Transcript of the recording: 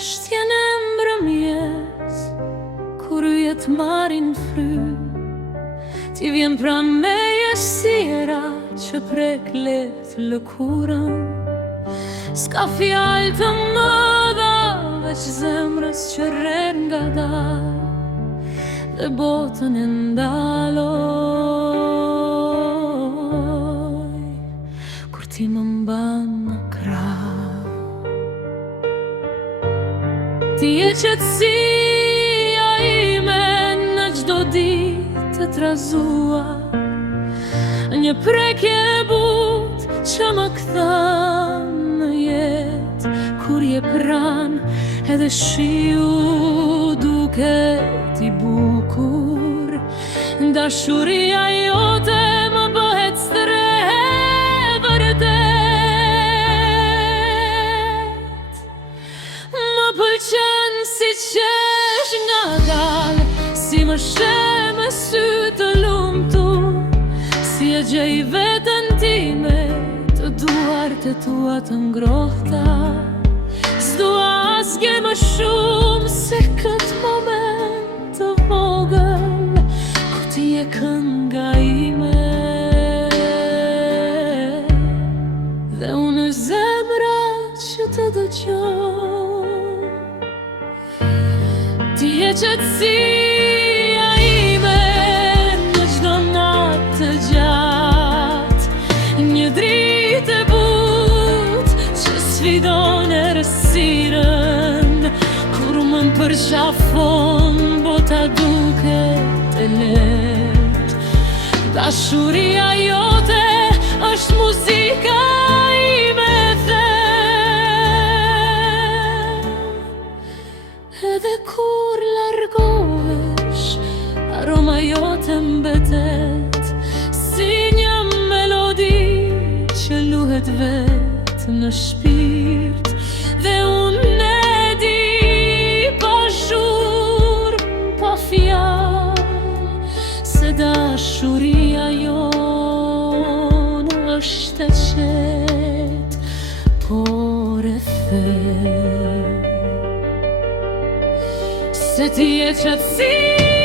heshtjen e mbrëmjes, kur yjet marrin fry, ti vjen pranë meje si era që prek lehtë lëkurën. S'ka fjalë të mëdha veç zemrës që rren ngadalë dhe botën e ndaloj kur ti më mban në krah. Ti je qetësia ime në çdo ditë të trazuar, një prekje e butë që më kthen në jetë, kur je pranë edhe shiu duket i bukur. Dashuria jote më bëhet stre vërtet, më pëlqen si qesh ngadalë, si më sheh me sy të lumtur, si e gjej veten time të duart e tua të ngrohta. S'dua asgjë më shumë se këtë moment të vogël ku ti je kënga ime dhe unë zemra që të dëgjon. Ti je qetësia ime në çdo natë të gjatë, një dritë e butë që sfidon errësirën, kur më përqafon bota duket e lehtë. Dashuria jote është muzika ime thellë, edhe kur largohesh aroma jote mbetet si një melodi që luhet vetë në shpirt. Dhe unë e di pa zhurmë, pa fjalë, se dashuria jonë është e qetë, por e thellë. Se ti je qetësia